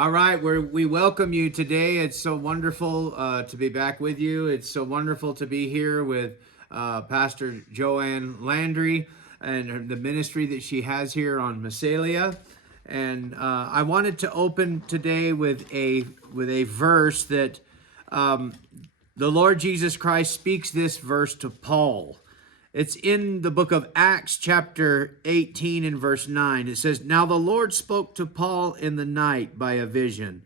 All right, we welcome you today. It's so wonderful to be back with you. It's so wonderful to be here with Pastor Joanne Landry and the ministry that she has here on Massalia. And I wanted to open today with a verse that the Lord Jesus Christ speaks this verse to Paul. It's in the book of Acts chapter 18 and verse 9. It says, "Now the Lord spoke to Paul in the night by a vision.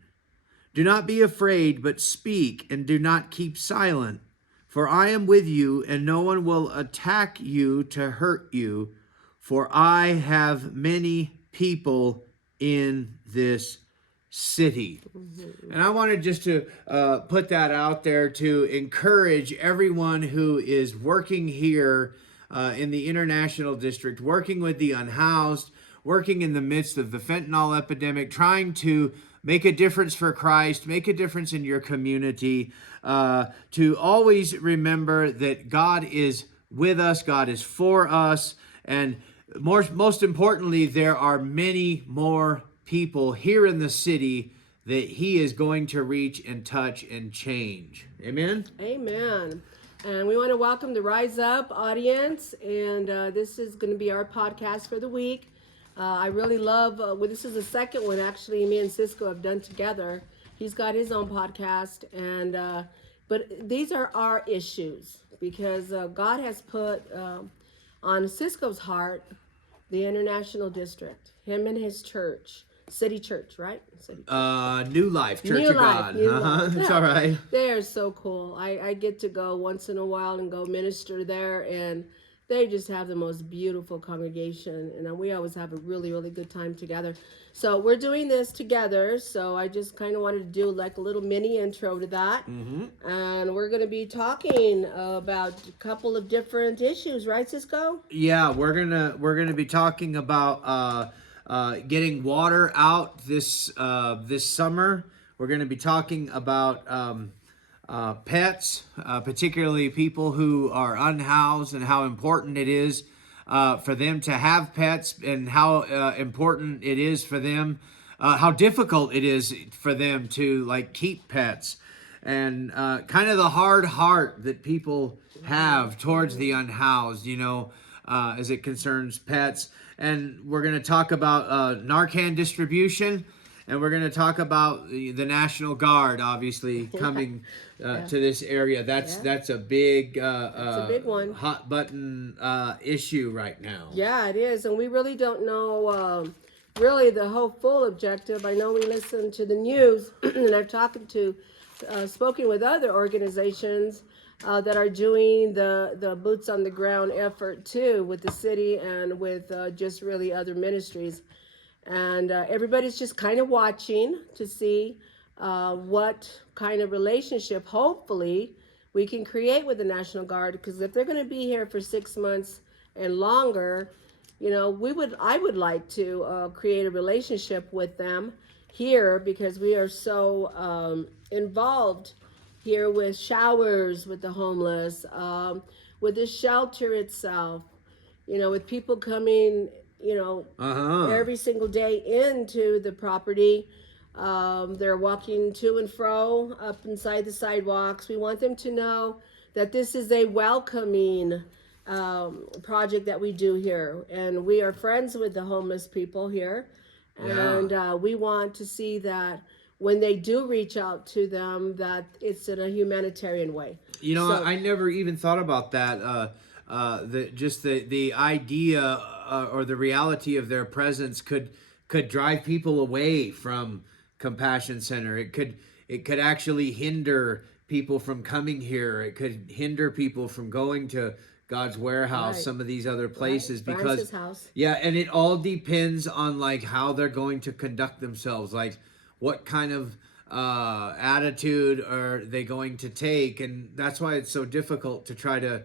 Do not be afraid, but speak, and do not keep silent. For I am with you, and no one will attack you to hurt you, for I have many people in this city." And I wanted just to put that out there to encourage everyone who is working here in the International District, working with the unhoused, working in the midst of the fentanyl epidemic, trying to make a difference for Christ, make a difference in your community, to always remember that God is with us, God is for us, and most importantly, there are many more people here in the city that he is going to reach and touch and change. Amen? Amen. And we want to welcome the Rise Up audience. And this is going to be our podcast for the week. I really love, this is the second one actually me and Cisco have done together. He's got his own podcast. And but these are our issues because God has put on Cisco's heart the International District, him and his church. City Church, right? City Church. New Life, Church New of Life, God. New Life. It's all right. They're so cool. I get to go once in a while and go minister there, and they just have the most beautiful congregation, and we always have a really, really good time together. So we're doing this together, so I just kind of wanted to do like a little mini intro to that. And we're going to be talking about a couple of different issues, right, Cisco? Yeah, we're gonna be talking about getting water out this summer. We're going to be talking about pets, particularly people who are unhoused, and how important it is for them to have pets, and how important it is for them, how difficult it is for them to keep pets, and kind of the hard heart that people have towards the unhoused, as it concerns pets. And we're going to talk about Narcan distribution, and we're going to talk about the National Guard, obviously, coming to this area. That's a big, a big one. hot button issue right now. Yeah, it is. And we really don't know really the whole full objective. I know we listen to the news, and I've spoken with other organizations that are doing the boots on the ground effort too, with the city and with just really other ministries. And everybody's just kind of watching to see what kind of relationship hopefully we can create with the National Guard, because if they're going to be here for 6 months and longer, I would like to create a relationship with them here, because we are so involved here with showers with the homeless, with the shelter itself, with people coming, every single day into the property. They're walking to and fro up inside the sidewalks. We want them to know that this is a welcoming project that we do here. And we are friends with the homeless people here. And we want to see that when they do reach out to them, that it's in a humanitarian way. I never even thought about that. The idea or the reality of their presence could drive people away from Compassion Center. It could actually hinder people from coming here. It could hinder people from going to God's Warehouse, some of these other places, because Francis House. Yeah, and it all depends on how they're going to conduct themselves, what kind of attitude are they going to take. And that's why it's so difficult to try to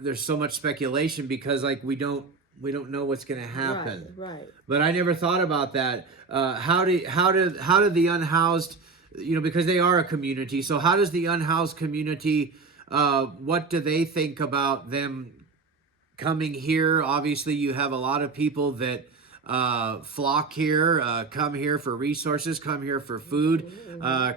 there's so much speculation, because we don't know what's going to happen. Right. But I never thought about that. How do the unhoused, because they are a community, so how does the unhoused community, what do they think about them coming here? Obviously you have a lot of people that flock here, come here for resources, come here for food,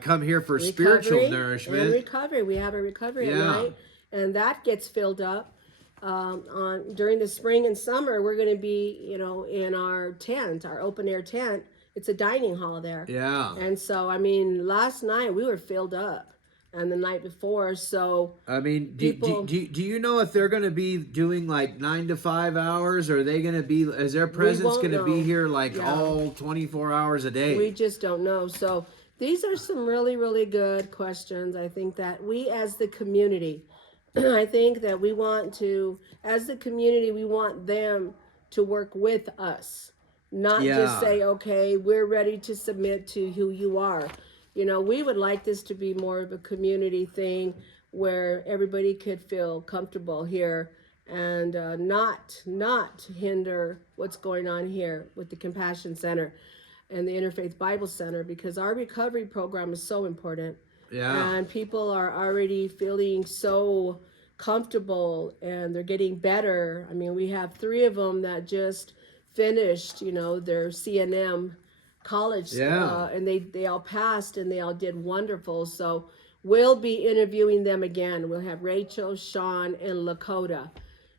come here for spiritual And nourishment. recovery. We have a recovery at Yeah. night, and that gets filled up. During the spring and summer, we're going to be, in our tent, our open air tent. It's a dining hall there. Yeah. And so, I mean, last night we were filled up, and the night before. So, I mean, people, do you know if they're going to be doing like 9 to 5 hours, or are they going to be, is their presence won't going to be know. here like Yeah. all 24 hours a day? we just don't know. So, these are some really, really good questions. I think that we, as the community, I think that we want to, as the community, we want them to work with us, not Yeah. just say, okay, we're ready to submit to who you are. We would like this to be more of a community thing where everybody could feel comfortable here and not hinder what's going on here with the Compassion Center and the Interfaith Bible Center, because our recovery program is so important. Yeah. And people are already feeling so comfortable and they're getting better. I mean, we have 3 of them that just finished, their CNM college. Yeah. And they all passed and they all did wonderful. So we'll be interviewing them again. We'll have Rachel, Sean, and Lakota.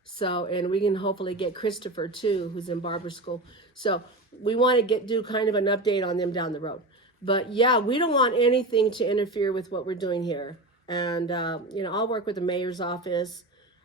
So, and we can hopefully get Christopher too, who's in barber school. So we want to do kind of an update on them down the road. But yeah, we don't want anything to interfere with what we're doing here. And, I'll work with the mayor's office,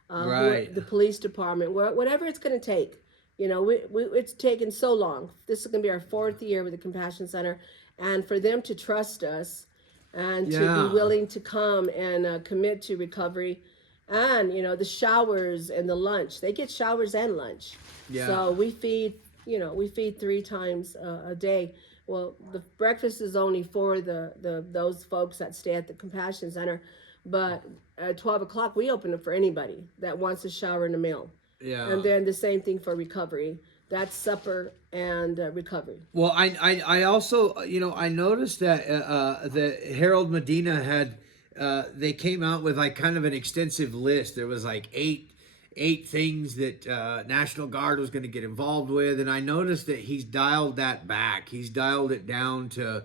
Right. the police department, whatever it's going to take. It's taken so long. This is going to be our 4th year with the Compassion Center. And for them to trust us and to Yeah. be willing to come and commit to recovery. And, the showers and the lunch. They get showers and lunch. Yeah. So we feed 3 times a day. Well, the breakfast is only for those folks that stay at the Compassion Center, but at 12 o'clock we open it for anybody that wants a shower and a meal. Yeah. And then the same thing for recovery. That's supper and recovery. Well, I also, I noticed that Harold Medina had, they came out with like kind of an extensive list. There was like eight things that National Guard was going to get involved with, and I noticed that he's dialed that back. He's dialed it down to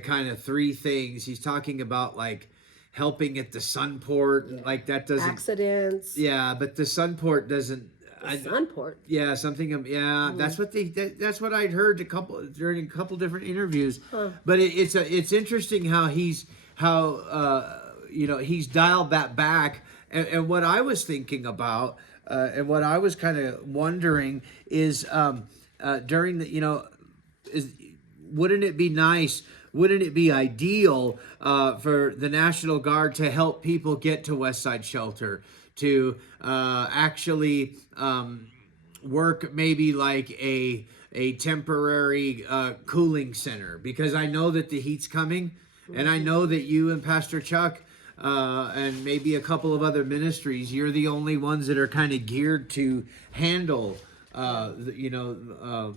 kind of 3 things. He's talking about like helping at the Sunport, like that doesn't Accidents. Yeah, but the Sunport doesn't. Sunport. Yeah, something. Yeah, that's what that's what I'd heard during a couple different interviews. But it's interesting how he's dialed that back. And what I was thinking about, and what I was kind of wondering is, during the, wouldn't it be nice? Wouldn't it be ideal for the National Guard to help people get to Westside Shelter, to actually work maybe like a temporary cooling center? Because I know that the heat's coming, and I know that you and Pastor Chuck and maybe a couple of other ministries, you're the only ones that are kind of geared to handle the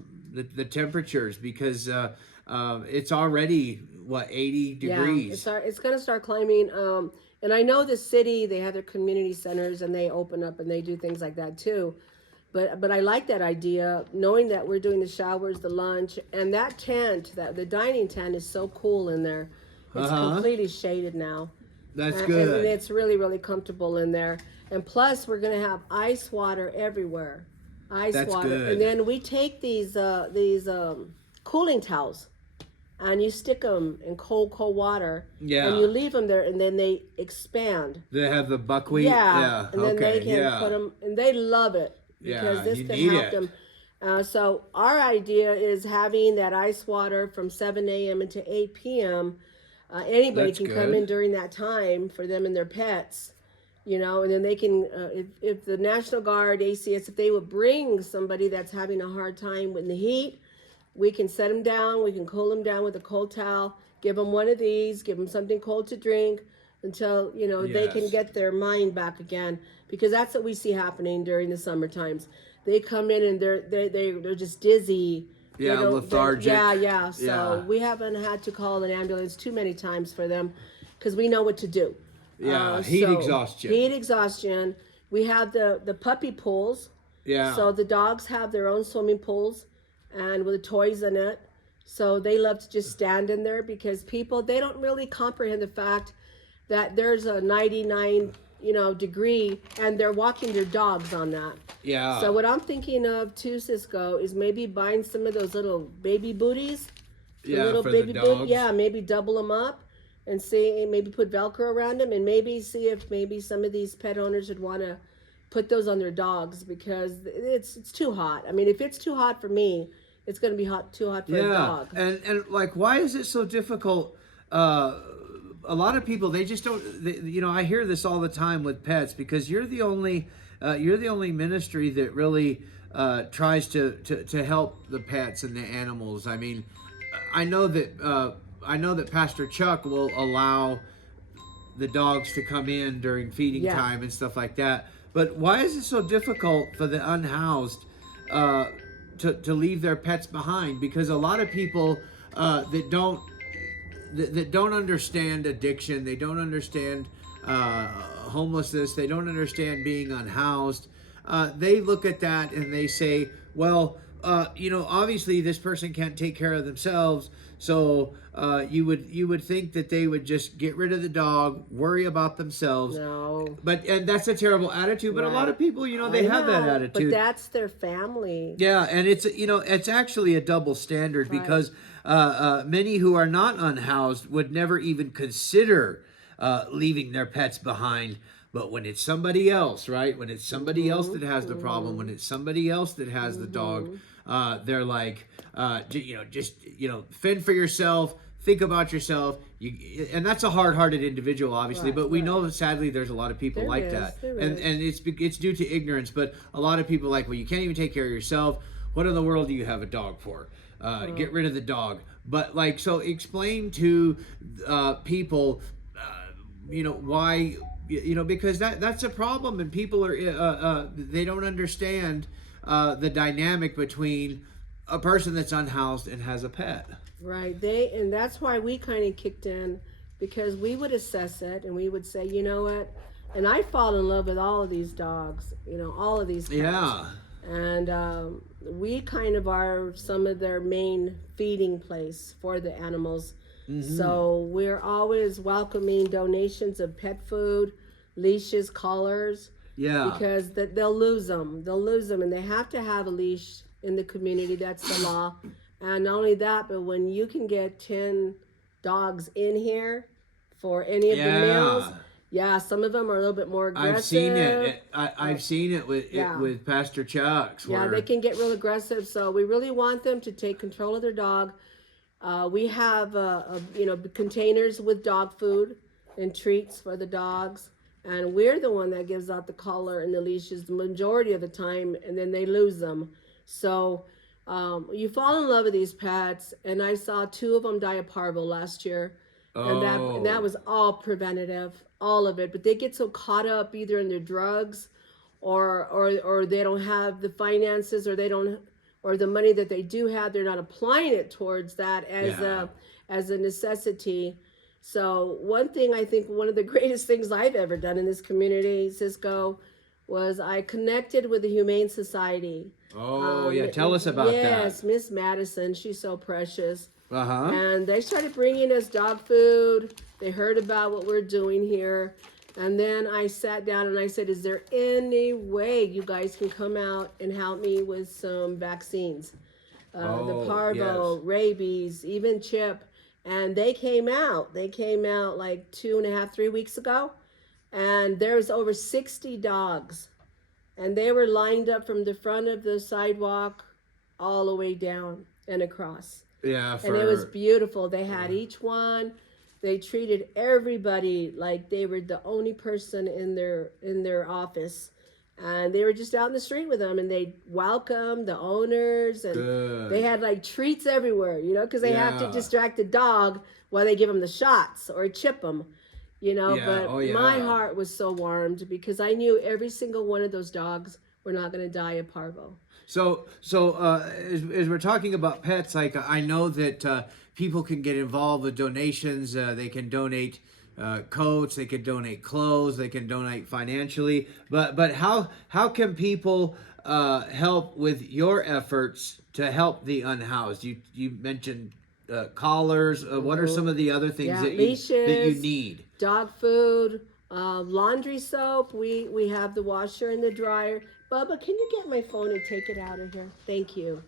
temperatures, because it's already 80 degrees. Yeah, it's going to start climbing. And I know the city, they have their community centers and they open up and they do things like that too. But I like that idea, knowing that we're doing the showers, the lunch, and that tent, the dining tent is so cool in there. It's completely shaded now. That's good. And it's really, really comfortable in there. And plus, we're going to have ice water everywhere. That's water. Good. And then we take these cooling towels and you stick them in cold water. Yeah. And you leave them there, and then they expand. They have the buckwheat. Yeah. And then they can put them, and they love it because this can help them. So our idea is having that ice water from 7 a.m. into 8 p.m. Anybody can come in during that time for them and their pets, and then they can, if the National Guard, ACS, if they would bring somebody that's having a hard time with the heat, we can set them down, we can cool them down with a cold towel, give them one of these, give them something cold to drink until, they can get their mind back again, because that's what we see happening during the summer times. They come in and they're just dizzy. Yeah, lethargic. Yeah. So we haven't had to call an ambulance too many times for them because we know what to do. Yeah, heat exhaustion. Heat exhaustion. We have the puppy pools. Yeah. So the dogs have their own swimming pools, and with toys in it. So they love to just stand in there because people, they don't really comprehend the fact that there's a 99 degree, and they're walking their dogs on that. Yeah. So what I'm thinking of too, Cisco, is maybe buying some of those little baby booties. Yeah, Little for baby the dogs. Yeah, maybe double them up and see, maybe put Velcro around them, and maybe see if maybe some of these pet owners would want to put those on their dogs, because it's too hot. I mean, if it's too hot for me, it's going to be too hot for a dog. And like, why is it so difficult? A lot of people, they just don't. I hear this all the time with pets, because you're the only ministry that really tries to help the pets and the animals. I mean, I know that Pastor Chuck will allow the dogs to come in during feeding time and stuff like that. But why is it so difficult for the unhoused to leave their pets behind? Because a lot of people that don't understand addiction, they don't understand homelessness, they don't understand being unhoused. They look at that and they say, well, obviously this person can't take care of themselves, so you would think that they would just get rid of the dog, worry about themselves. No. And that's a terrible attitude. But a lot of people, they have that attitude. But that's their family. Yeah, and it's actually a double standard, because many who are not unhoused would never even consider leaving their pets behind. But when it's somebody else, right? When it's somebody else that has the problem, when it's somebody else that has the dog, they're like, just fend for yourself, think about yourself. And that's a hard-hearted individual, obviously. But we know, sadly, there's a lot of people like that, and it's due to ignorance. But a lot of people are like, well, you can't even take care of yourself. What in the world do you have a dog for? Get rid of the dog. But so explain to people, why. Because that's a problem, and people are they don't understand the dynamic between a person that's unhoused and has a pet. Right. And that's why we kind of kicked in, because we would assess it and we would say, you know what? And I fall in love with all of these dogs, all of these pets. Yeah. And we kind of are some of their main feeding place for the animals. Mm-hmm. So we're always welcoming donations of pet food, leashes, collars. Yeah. Because they'll lose them. And they have to have a leash in the community. That's the law. And not only that, but when you can get 10 dogs in here for any of the meals, some of them are a little bit more aggressive. I've seen it. I've seen it with Pastor Chuck's. Yeah, they can get real aggressive. So we really want them to take control of their dog. We have containers with dog food and treats for the dogs, and we're the one that gives out the collar and the leashes the majority of the time, and then they lose them. So you fall in love with these pets, and I saw 2 of them die of parvo last year, and that was all preventative, all of it. But they get so caught up either in their drugs, or they don't have the finances, or the money that they do have, they're not applying it towards that as a necessity. So one thing, I think one of the greatest things I've ever done in this community, Cisco, was I connected with the Humane Society. Tell us about that. Yes, Miss Madison, she's so precious. Uh-huh. And they started bringing us dog food. They heard about what we're doing here. And then I sat down and I said, is there any way you guys can come out and help me with some vaccines? The parvo, rabies, even chip. And they came out. They came out like 2.5, 3 weeks ago. And there's over 60 dogs. And they were lined up from the front of the sidewalk all the way down and across. Yeah. And it was beautiful. They had each one. They treated everybody like they were the only person in their office, and they were just out in the street with them, and they welcomed the owners, and they had like treats everywhere, because they have to distract the dog while they give them the shots or chip them, But my heart was so warmed because I knew every single one of those dogs were not going to die of parvo. So as we're talking about pets, like I know that people can get involved with donations. They can donate coats, they can donate clothes, they can donate financially. But how can people help with your efforts to help the unhoused? You mentioned collars. What are some of the other things Yeah, that you leashes, need? dog food, laundry soap. We have the washer and the dryer. Bubba, can you get my phone and take it out of here? Thank you.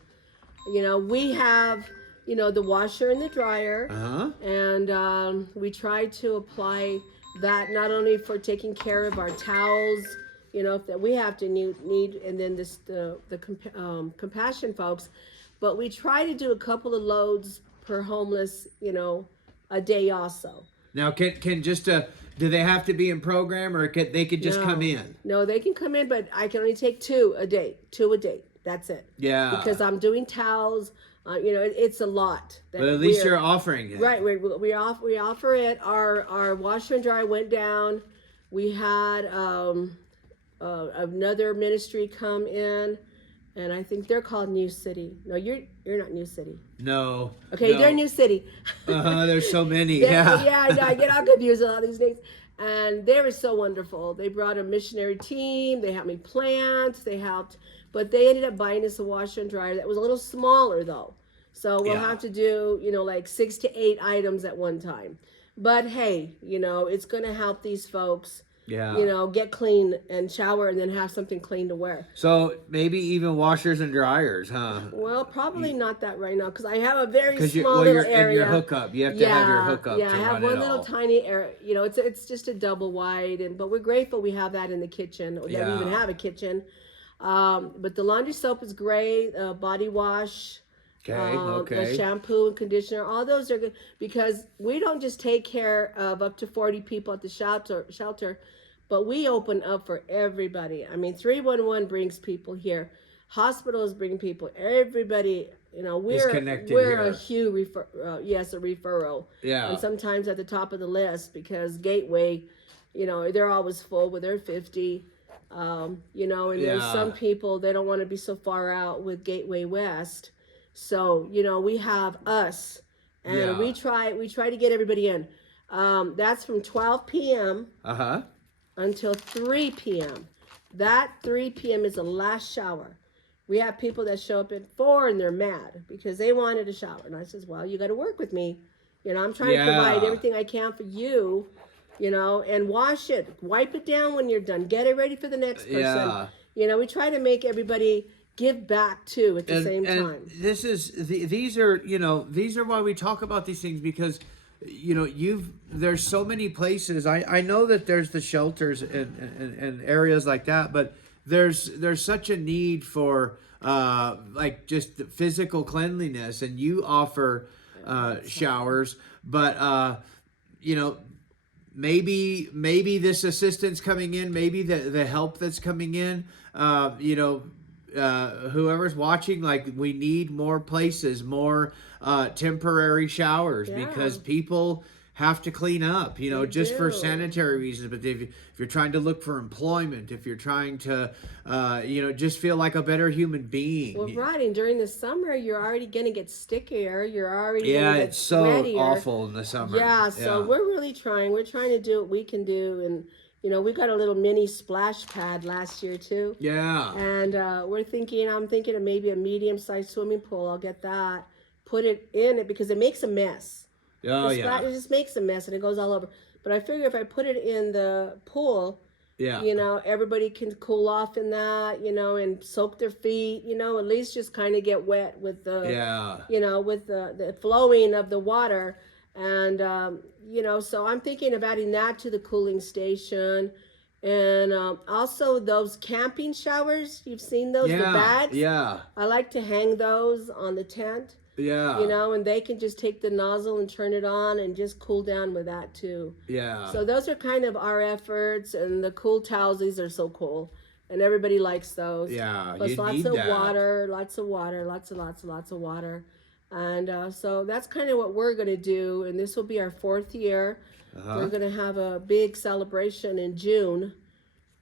You know, we have, the washer and the dryer, Uh-huh. and we try to apply that not only for taking care of our towels, that we have to need, and then the compassion folks, but we try to do a couple of loads per homeless, a day also. Now, can just do they have to be in program, or they could just come No, in? no, they can come in, but I can only take two a day. Two a day. That's it. Yeah. Because I'm doing towels. It's a lot. But at least you're offering it. Right. We offer it. Our washer and dryer went down. We had another ministry come in, and I think they're called New City. No, you're not New City. No. Okay, no. they're New City. There's so many. Yeah. Yeah. I get all confused with all these names. And they were so wonderful. They brought a missionary team. They helped me plant. They helped, but they ended up buying us a washer and dryer that was a little smaller though. So we'll have to do, like 6 to 8 items at one time. But hey, it's going to help these folks. Yeah. Get clean and shower and then have something clean to wear. So maybe even washers and dryers, huh? Well, probably not that right now because I have a very small Well, little you're area. and your hookup. You have to have your hookup. Yeah, to I have run one it little all. tiny area. It's just a double wide, but we're grateful we have that in the kitchen, or that we even have a kitchen. But the laundry soap is great. Body wash. Okay. The shampoo and conditioner, all those are good because we don't just take care of up to 40 people at the shelter, but we open up for everybody. I mean, 311 brings people here. Hospitals bring people. Everybody, we're here. a huge a referral. Yeah. And sometimes at the top of the list because Gateway, they're always full with their 50. And there's some people they don't want to be so far out with Gateway West. So, we have us, and we try to get everybody in. That's from 12 p.m. Until 3 p.m. That 3 p.m. is the last shower. We have people that show up at 4 and they're mad because they wanted a shower. And I says, well, you got to work with me. I'm trying to provide everything I can for you, and wash it. Wipe it down when you're done. Get it ready for the next person. Yeah. We try to make everybody give back too at the same time. These are why we talk about these things because there's so many places. I know that there's the shelters and areas like that, but there's such a need for like just the physical cleanliness, and you offer showers, but maybe this assistance coming in, maybe the help that's coming in, whoever's watching, like we need more places, more temporary showers because people have to clean up, just for sanitary reasons. But if you're trying to look for employment, if you're trying to, just feel like a better human being. Well, right, and during the summer, you're already going to get stickier. You're already yeah, gonna get it's so sweatier. awful in the summer. Yeah, so we're really trying. We're trying to do what we can do, and we got a little mini splash pad last year too. Yeah. And I'm thinking of maybe a medium-sized swimming pool. I'll get that, put it in it because it makes a mess. Oh, It just makes a mess and it goes all over. But I figure if I put it in the pool, everybody can cool off in that, and soak their feet, at least just kind of get wet with the, with the flowing of the water. And, so I'm thinking of adding that to the cooling station. And also those camping showers, you've seen those, the bags? Yeah. I like to hang those on the tent. Yeah. And they can just take the nozzle and turn it on and just cool down with that too. Yeah. So those are kind of our efforts, and the cool towels, these are so cool. And everybody likes those. Yeah, Plus you lots need of that. water, lots of water. And so that's kind of what we're going to do. And this will be our 4th year. We're going to have a big celebration in June.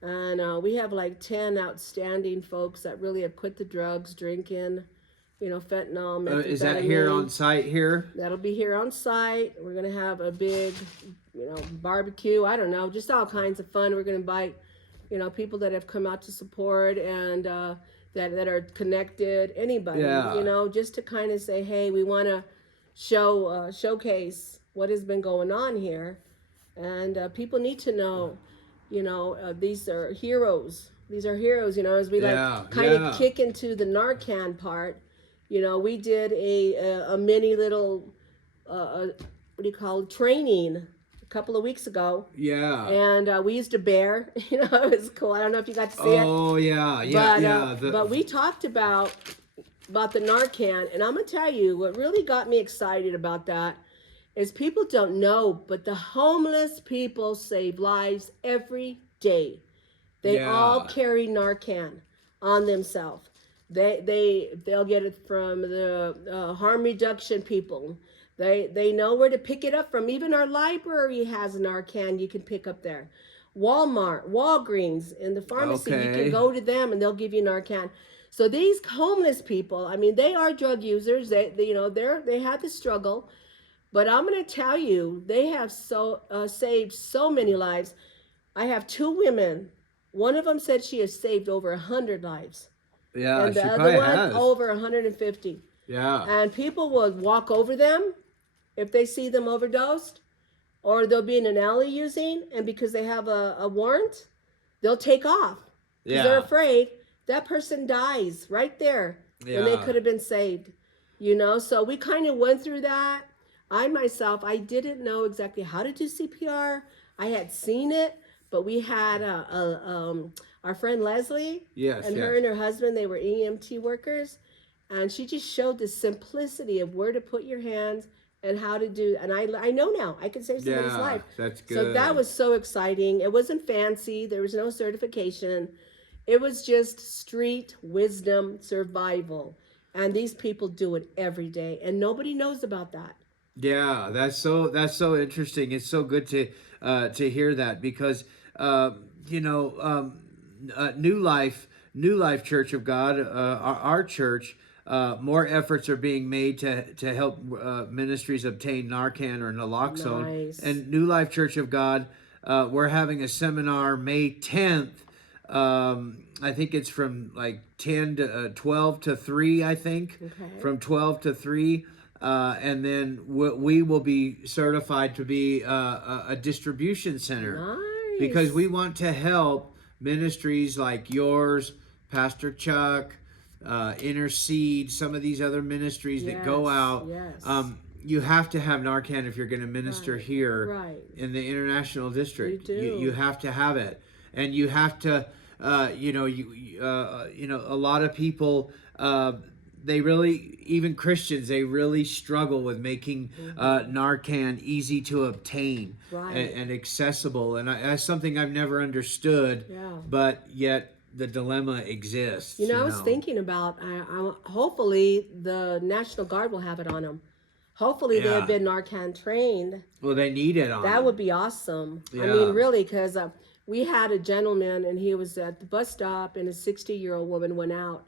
And we have like 10 outstanding folks that really have quit the drugs, drinking, fentanyl, methamphetamine. Is that here on site here? That'll be here on site. We're going to have a big, barbecue. I don't know, just all kinds of fun. We're going to invite, people that have come out to support. And that are connected, anybody, Yeah. just to kind of say, hey, we want to showcase what has been going on here, and people need to know, these are heroes. These are heroes. As we like Yeah. kind of Yeah. kick into the Narcan part, we did a mini little what do you call it, training a couple of weeks ago, Yeah. and we used a bear. It was cool. I don't know if you got to see it, Oh yeah. Yeah. but Yeah. but we talked about the Narcan, and I'm gonna tell you what really got me excited about that is people don't know, but the homeless people save lives every day. They all Yeah. carry Narcan on themselves. They'll get it from the harm reduction people. They know where to pick it up from. Even our library has Narcan you can pick up there. Walmart, Walgreens, in the pharmacy, you can Okay. go to them and they'll give you Narcan. So these homeless people, I mean, they are drug users. They had the struggle, but I'm going to tell you, they have saved so many lives. I have two women. One of them said she has saved over 100 lives, Yeah. and the She other probably one has. over 150. Yeah. And people will walk over them if they see them overdosed, or they'll be in an alley using, and because they have a warrant, they'll take off because they're Yeah. afraid that person dies right there when they Yeah. could have been saved. So we kind of went through that. I myself, I didn't know exactly how to do CPR. I had seen it, but we had our friend Leslie, Yes. and her Yes. and her husband, they were EMT workers, and she just showed the simplicity of where to put your hands and how to do. And I know now I can save somebody's Yeah. life. That's So that good. was so exciting. It wasn't fancy. There was no certification. It was just street wisdom survival. And these people do it every day, and nobody knows about that. Yeah, that's so interesting. It's so good to hear that because you know New Life Church of God, our church, more efforts are being made to help ministries obtain Narcan or Naloxone. Nice. And New Life Church of God, we're having a seminar May 10th. I think it's from like 10 to 12 to 3, I think, Okay. from 12 to 3. And then we will be certified to be a distribution center because Nice. we want to help ministries like yours, Pastor Chuck, Intercede, some of these other ministries that go Yes. out. Yes. You have to have Narcan if you're going to minister Right. here Right. in the international You district. You do. have to have it, and you have to. A lot of people. They really, even Christians, they really struggle with making Narcan easy to obtain Right. and accessible, and that's something I've never understood. Yeah. But yet the dilemma exists. I was thinking about, hopefully the National Guard will have it on them. Hopefully they have Yeah. been Narcan trained. Well, they need it on. That them. would be awesome. I Yeah. mean, really, because we had a gentleman, and he was at the bus stop, and a 60-year-old woman went out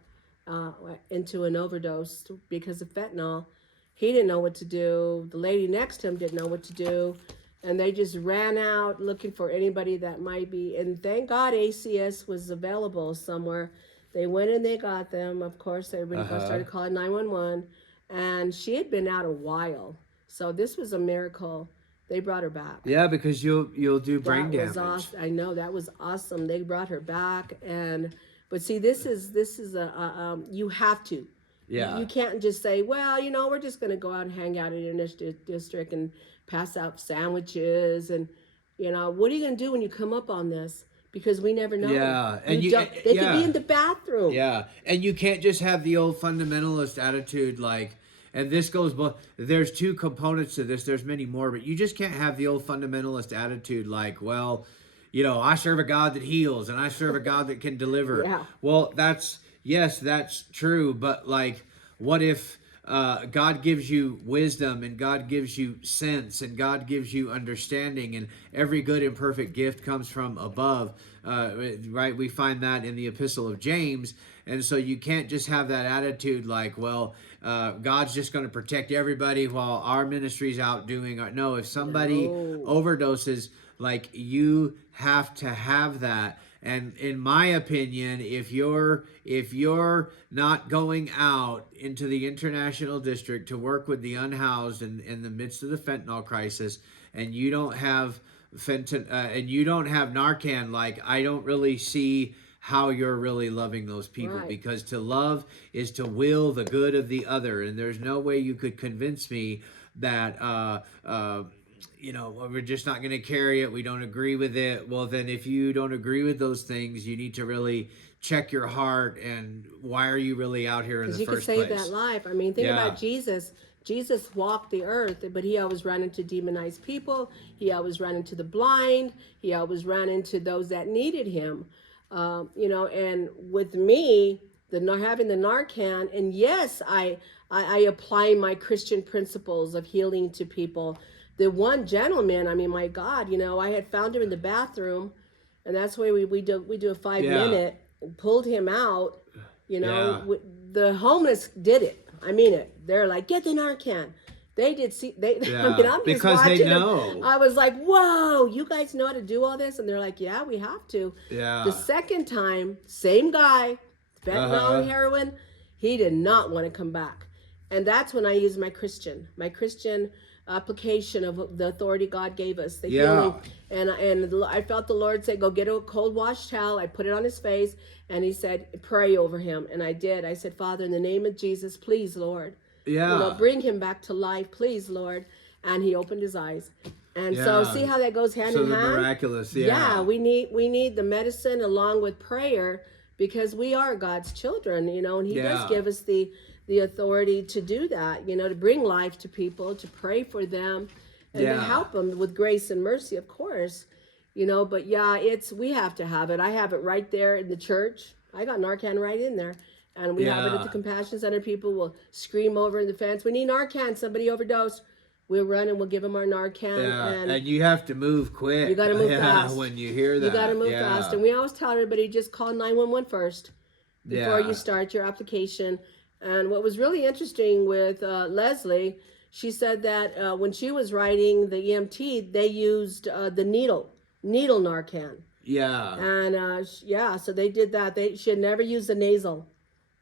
into an overdose because of fentanyl. He didn't know what to do. The lady next to him didn't know what to do. And they just ran out looking for anybody that might be. And thank God ACS was available somewhere. They went and they got them. Of course, everybody started calling 911. And she had been out a while. So this was a miracle. They brought her back. Yeah, because you'll do brain That was damage. awesome. I know, that was awesome. They brought her back, but see, this is a you have to. Yeah. You can't just say, well, we're just going to go out and hang out in your district and pass out sandwiches, and what are you going to do when you come up on this? Because we never know. Yeah, and They could be in the bathroom. Yeah, and you can't just have the old fundamentalist attitude like. And this goes both. There's two components to this. There's many more, but you just can't have the old fundamentalist attitude like, well, I serve a God that heals and I serve a God that can deliver. Yeah. Well, that's true, but like, what if God gives you wisdom and God gives you sense and God gives you understanding, and every good and perfect gift comes from above, right? We find that in the epistle of James. And so you can't just have that attitude like, well, God's just going to protect everybody while our ministry's out doing our... No, if somebody overdoses, like, you have to have that. And in my opinion, if you're not going out into the international district to work with the unhoused in the midst of the fentanyl crisis, and you don't have and you don't have Narcan, like, I don't really see how you're really loving those people, Right. because to love is to will the good of the other, and there's no way you could convince me that we're just not going to carry it, we don't agree with it. Well, then if you don't agree with those things, you need to really check your heart, and why are you really out here in Because the you could first save place? that life. I mean, think Yeah. about Jesus. Jesus walked the earth, but he always ran into demonized people. He always ran into the blind. He always ran into those that needed him. And with me, having the Narcan, and yes, I apply my Christian principles of healing to people. The one gentleman, I mean, my God, I had found him in the bathroom, and that's why we do a 5 minute, pulled him out. Yeah. The homeless did it. I mean it. They're like, get the Narcan. They did see they. I mean, I'm just Because they watching them. know. I was like, whoa, you guys know how to do all this? And they're like, yeah, we have to. Yeah. The second time, same guy, fentanyl and heroin, he did not want to come back. And that's when I used my Christian application of the authority God gave us, the healing. And I felt the Lord say, go get a cold wash towel. I put it on his face, and he said, pray over him. And I did. I said, Father, in the name of Jesus, please, Lord, bring him back to life, please, Lord. And he opened his eyes. And so see how that goes hand in hand? Miraculous. Yeah, we need the medicine along with prayer, because we are God's children, and he does give us the authority to do that, to bring life to people, to pray for them, and to help them with grace and mercy, of course. But we have to have it. I have it right there in the church. I got Narcan right in there. And we have it at the Compassion Center. People will scream over the fence, we need Narcan, somebody overdosed. We'll run and we'll give them our Narcan. Yeah, and you have to move quick. You got to move fast. When you hear that. You got to move fast. And we always tell everybody, just call 911 first before you start your application. And what was really interesting with Leslie, she said that when she was writing the EMT, they used the needle Narcan. Yeah. And so they did that. She had never used the nasal.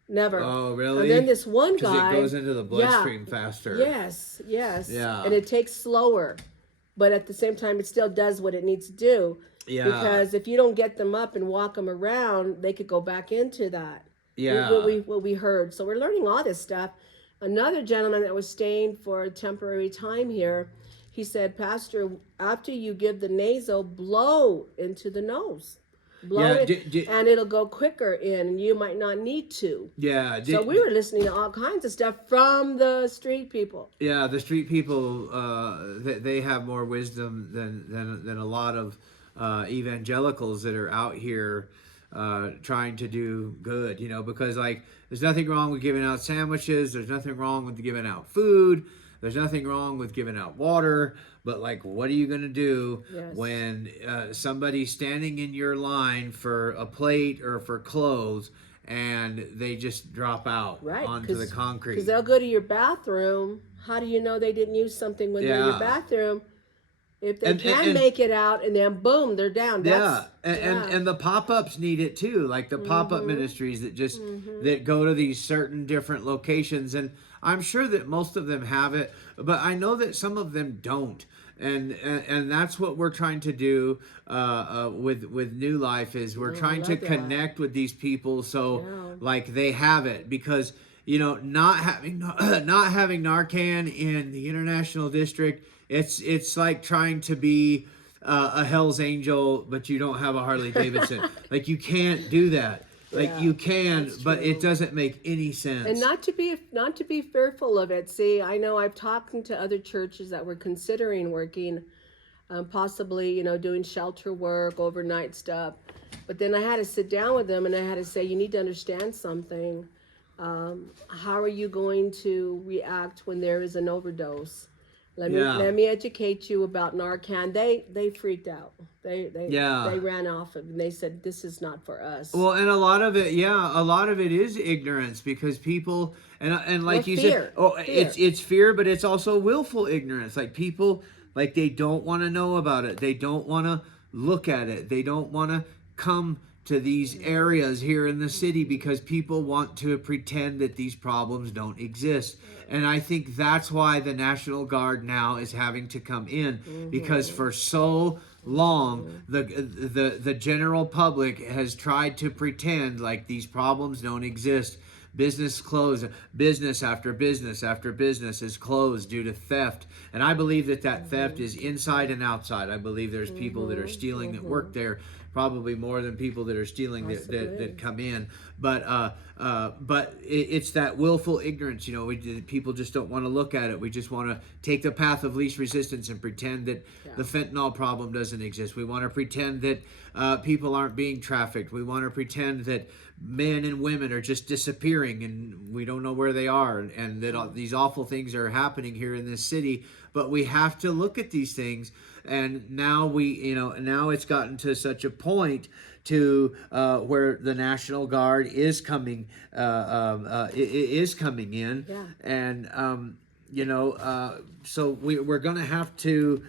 Never. Oh, really? And then this one guy. Because it goes into the bloodstream faster. Yes. Yeah. And it takes slower, but at the same time, it still does what it needs to do. Yeah. Because if you don't get them up and walk them around, they could go back into that. Yeah. What we heard. So we're learning all this stuff. Another gentleman that was staying for a temporary time here, he said, Pastor, after you give the nasal, blow into the nose. Blow it, and it'll go quicker in, and you might not need to. Yeah. So we were listening to all kinds of stuff from the street people. Yeah, the street people, they have more wisdom than a lot of evangelicals that are out here trying to do good, because, like, there's nothing wrong with giving out sandwiches. There's nothing wrong with giving out food. There's nothing wrong with giving out water. But, like, what are you going to do when somebody's standing in your line for a plate or for clothes and they just drop out onto the concrete? Because they'll go to your bathroom. How do you know they didn't use something when they're in your bathroom? If they can make it out, and then boom, they're down. And the pop-ups need it too, like the pop-up ministries that just that go to these certain different locations, and I'm sure that most of them have it, but I know that some of them don't. And that's what we're trying to do with New Life, is we're trying to connect with these people like they have it, because not having Narcan in the International District, it's like trying to be a Hell's Angel, but you don't have a Harley Davidson. Like, you can't do that. Like, you can, but it doesn't make any sense. And not to be fearful of it. See, I know I've talked to other churches that were considering working, possibly, doing shelter work, overnight stuff. But then I had to sit down with them, and I had to say, you need to understand something. How are you going to react when there is an overdose? Let me educate you about Narcan. They freaked out. They ran off, and they said, this is not for us. Well, and a lot of it is ignorance, because people and like you said, it's fear, but it's also willful ignorance. Like, people, like, they don't want to know about it. They don't want to look at it. They don't want to come to these areas here in the city because people want to pretend that these problems don't exist. And I think that's why the National Guard now is having to come in, because for so long the general public has tried to pretend like these problems don't exist. Business closed, business after business after business is closed due to theft. And I believe that theft is inside and outside. I believe there's people that are stealing that work there, probably more than people that are stealing that come in. But it's that willful ignorance. People just don't want to look at it. We just want to take the path of least resistance and pretend that the fentanyl problem doesn't exist. We want to pretend that people aren't being trafficked. We want to pretend that men and women are just disappearing and we don't know where they are, and that these awful things are happening here in this city. But we have to look at these things, and now now it's gotten to such a point to where the National Guard is coming in, and so we're going to have to.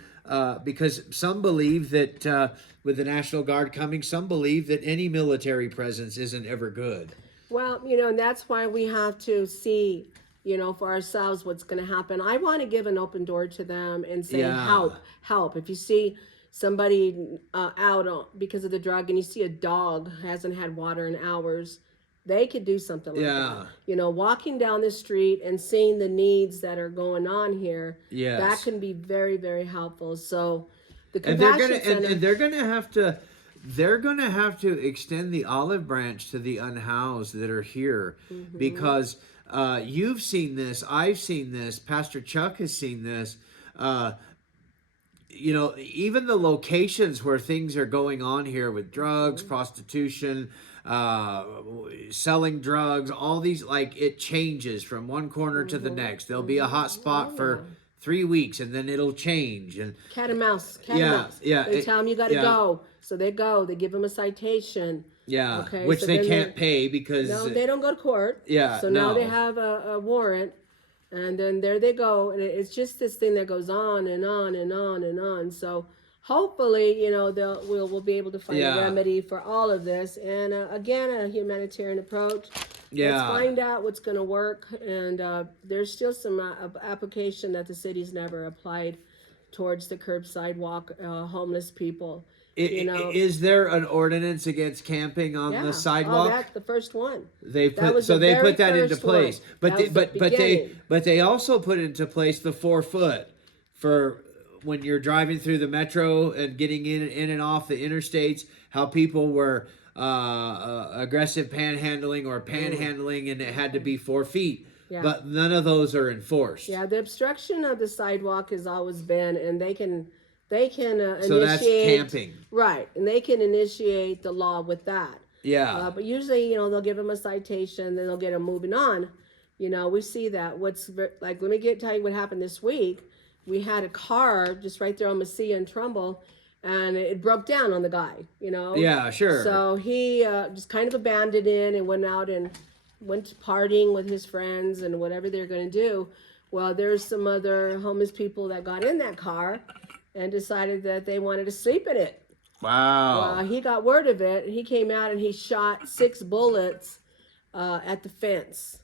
Because some believe that with the National Guard coming, some believe that any military presence isn't ever good. Well, and that's why we have to see, for ourselves what's going to happen. I want to give an open door to them and say, help. If you see somebody out because of the drug and you see a dog hasn't had water in hours, they could do something like that. Walking down the street and seeing the needs that are going on here, that can be very, very helpful. So the Compassion Center... And they're going to have to extend the olive branch to the unhoused that are here, because you've seen this, I've seen this, Pastor Chuck has seen this. Even the locations where things are going on here with drugs, prostitution, selling drugs, all these, it changes from one corner to the next. There'll be a hot spot for 3 weeks and then it'll change. And cat and mouse. They tell them you got to go. So they go, they give them a citation. Okay, which they can't pay because... No, they don't go to court. So now they have a warrant. And then there they go, and it's just this thing that goes on and on and on and on. So hopefully, we'll be able to find a remedy for all of this. And again, a humanitarian approach. Let's find out what's going to work. And there's still some application that the city's never applied towards the curbside walk homeless people. Is there an ordinance against camping on the sidewalk? Oh, that's the first one. They put that into place, but they also put into place the 4 foot for when you're driving through the metro and getting in and off the interstates. How people were aggressive panhandling or panhandling, and it had to be 4 feet. But none of those are enforced. The obstruction of the sidewalk has always been, and they can initiate. So that's camping. Right, and they can initiate the law with that. But usually, they'll give them a citation, then they'll get them moving on. We see that. Let me tell you what happened this week. We had a car just right there on Mesilla and Trumbull, and it broke down on the guy, Yeah, sure. So he just kind of abandoned it and went out and went partying with his friends and whatever they're going to do. Well, there's some other homeless people that got in that car and decided that they wanted to sleep in it. Wow. Well, he got word of it. He came out and he shot 6 bullets at the fence.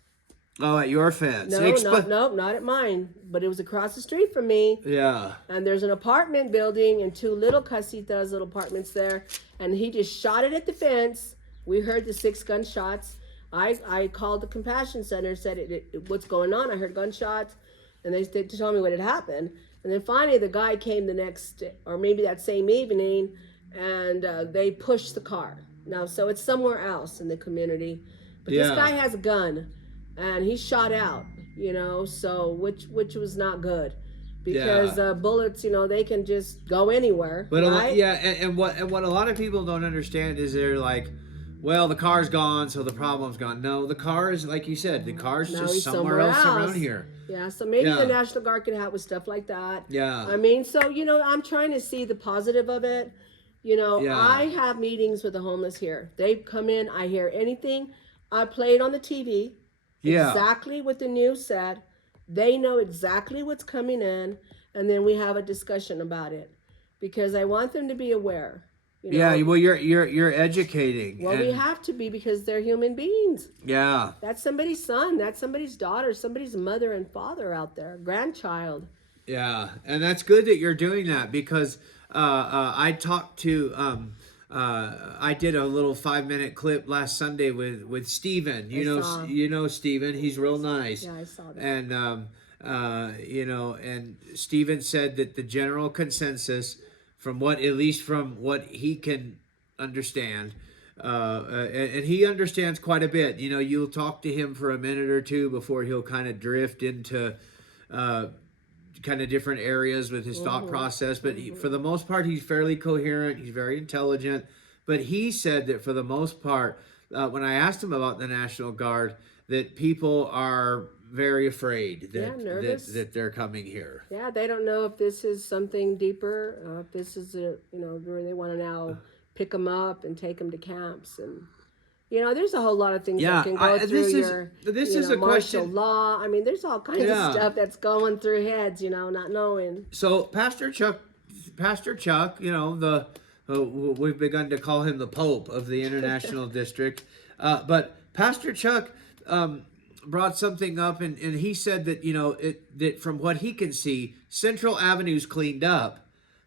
Oh, at your fence? No, not at mine. But it was across the street from me. Yeah. And there's an apartment building and 2 little casitas, little apartments there. And he just shot it at the fence. We heard the 6 gunshots. I called the Compassion Center, said, what's going on? I heard gunshots. And they told me what had happened. And then finally the guy came the next, or maybe that same evening, and they pushed the car. Now, so it's somewhere else in the community. But this guy has a gun, and he shot out, so which was not good. Because bullets, they can just go anywhere. But right? And what a lot of people don't understand is they're like, well, the car's gone, so the problem's gone. No, the car is, like you said, the car's just somewhere else around here. Yeah, so maybe the National Guard can help with stuff like that. Yeah. I mean, so, I'm trying to see the positive of it. I have meetings with the homeless here. They come in, I hear anything. I play it on the TV. Exactly what the news said. They know exactly what's coming in, and then we have a discussion about it. Because I want them to be aware. You Yeah, know, well, you're educating, well, we and have to be because they're human beings. yeah, That's somebody's son. That's somebody's daughter. Somebody's mother and father out there, grandchild. yeah, and that's good that you're doing that because I talked to I did a little 5 minute clip last Sunday with Steven. I saw. You know Steven. He's real nice, Yeah, I saw that. and and Steven said that the general consensus, from what at least from what he can understand. And he understands quite a bit. You know, you'll talk to him for a minute or two before he'll kind of drift into uh, kind of different areas with his thought process. But for the most part, he's fairly coherent. He's very intelligent. But he said that for the most part, when I asked him about the National Guard, that people are very afraid nervous. that they're coming here. Yeah, they don't know if this is something deeper, if this is where they want to now pick them up and take them to camps, and there's a whole lot of things that can go through this is a martial question. law. I mean, there's all kinds of stuff that's going through heads, not knowing. So Pastor Chuck, we've begun to call him the Pope of the International District, but Pastor Chuck brought something up, and he said that that from what he can see, Central Avenue's cleaned up.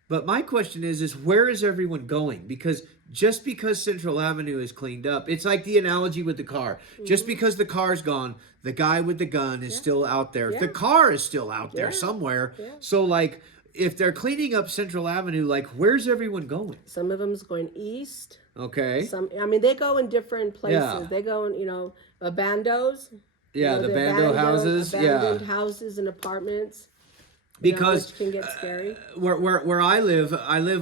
But my question is where is everyone going? Because just because Central Avenue is cleaned up, it's like the analogy with the car. Just because the car's gone, the guy with the gun is still out there. The car is still out there somewhere. Yeah. So, like, if they're cleaning up Central Avenue, like, where's everyone going? Some of them's going east. Okay. They go in different places. Yeah. They go in, bandos. Yeah, the bando houses. Abandoned houses and apartments. Because which can get scary. Where I live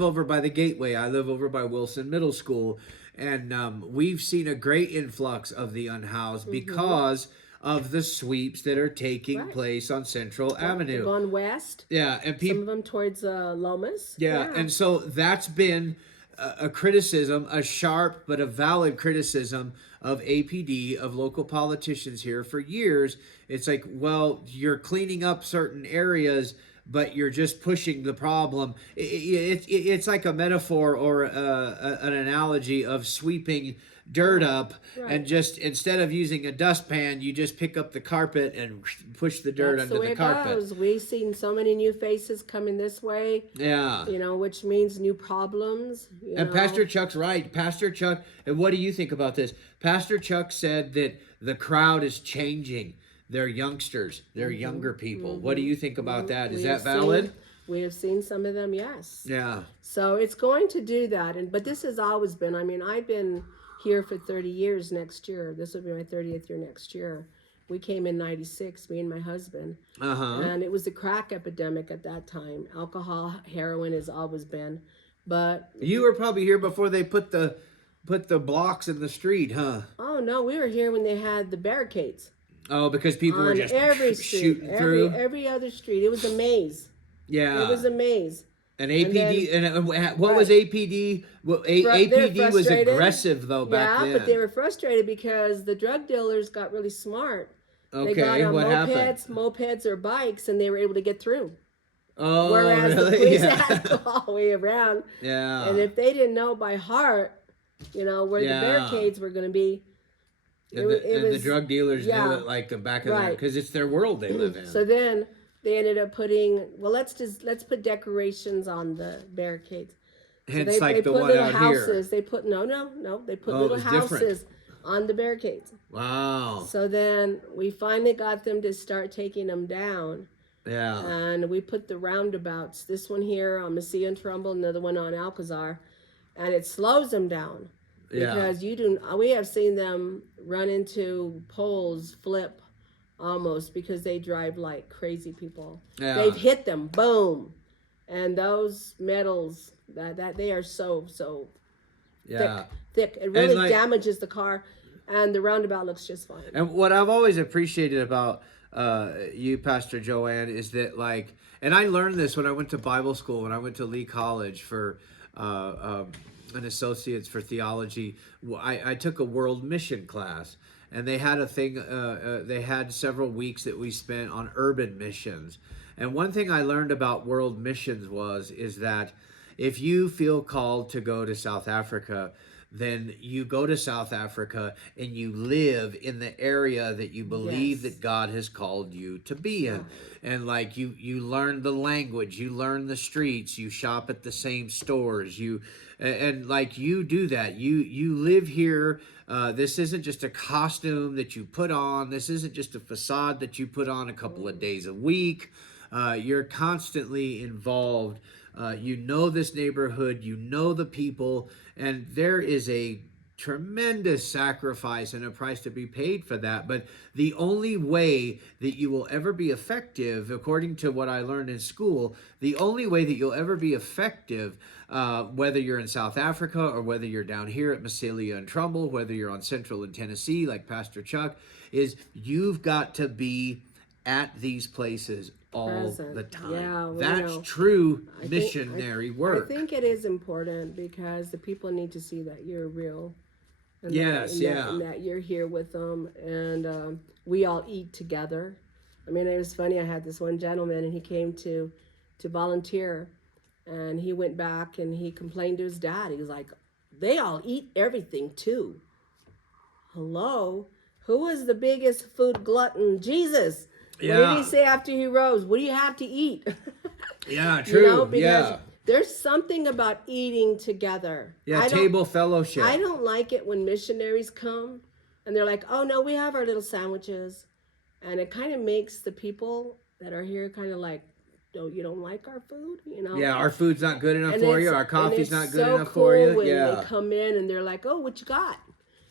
over by the Gateway. I live over by Wilson Middle School, and we've seen a great influx of the unhoused because of the sweeps that are taking place on Central Avenue. They've gone west. Yeah, and some of them towards Lomas. Yeah, and so that's been a criticism, a sharp but a valid criticism of APD, of local politicians here for years. It's like, well, you're cleaning up certain areas, but you're just pushing the problem. It's like a metaphor or an analogy of sweeping dirt up, and just instead of using a dustpan, you just pick up the carpet and push the dirt under the carpet. Goes. We've seen so many new faces coming this way. Yeah. Which means new problems. And Pastor Chuck's right. Pastor Chuck, and what do you think about this? Pastor Chuck said that the crowd is changing. They're youngsters. They're younger people. What do you think about that? Is that valid? We have seen some of them, yes. Yeah. So it's going to do that. But this has always been, I've been here for 30 years next year. This will be my 30th year next year. We came in 96, me and my husband. And it was the crack epidemic at that time. Alcohol, heroin has always been. But you were probably here before they put the blocks in the street, huh? Oh, no, we were here when they had the barricades. Oh, because people were just every shooting through? Every other street. It was a maze. Yeah. It was a maze. And APD, what was APD? Well, APD was aggressive, though, back then. Yeah, but they were frustrated because the drug dealers got really smart. Okay, they got on what happened? mopeds or bikes, and they were able to get through. Oh, whereas really? the police had to go all the way around. Yeah. And if they didn't know by heart, where the barricades were going to be, the drug dealers knew it like the back of their, because it's their world they live in. So then they ended up putting, let's put decorations on the barricades. Hence, so they the one out houses. here. They put they put little houses on the barricades. Wow. So then we finally got them to start taking them down. Yeah. And we put the roundabouts. This one here on Mesilla and Trumbull, another one on Alcazar, and it slows them down. Because we have seen them run into poles, flip almost, because they drive like crazy people. Yeah. They've hit them, boom. And those metals, that they are so thick. It really damages the car, and the roundabout looks just fine. And what I've always appreciated about you, Pastor Joanne, is that and I learned this when I went to Bible school, when I went to Lee College for an associate's for theology. I took a world mission class, and they had a thing. They had several weeks that we spent on urban missions. And one thing I learned about world missions is that if you feel called to go to South Africa, then you go to South Africa and you live in the area that you believe Yes. that God has called you to be in. Right. And like you learn the language, you learn the streets, you shop at the same stores, and like you do that. You live here. This isn't just a costume that you put on. This isn't just a facade that you put on a couple of days a week. You're constantly involved. You know this neighborhood, you know the people, and there is a tremendous sacrifice and a price to be paid for that. But the only way that you will ever be effective, according to what I learned in school, the only way that you'll ever be effective, whether you're in South Africa or whether you're down here at Massilia and Trumbull, whether you're on Central in Tennessee like Pastor Chuck, is you've got to be at these places all Present. the time. Yeah, well, That's true I think- missionary work. I think it is important because the people need to see that you're real. And Yes, and that you're here with them, and we all eat together. I mean, it was funny. I had this one gentleman, and he came to volunteer, and he went back and he complained to his dad. He was like, "They all eat everything too." Hello, who was the biggest food glutton? Jesus. What did he say after he rose? What do you have to eat? Yeah, true. Because there's something about eating together. Yeah, table fellowship. I don't like it when missionaries come and they're like, "Oh no, we have our little sandwiches," and it kind of makes the people that are here kind of like, "Oh, you don't like our food?" Yeah, our food's not good enough And for it's- you. Our coffee's and not it's good so enough cool for you. when Yeah, they come in and they're like, "Oh, what you got?"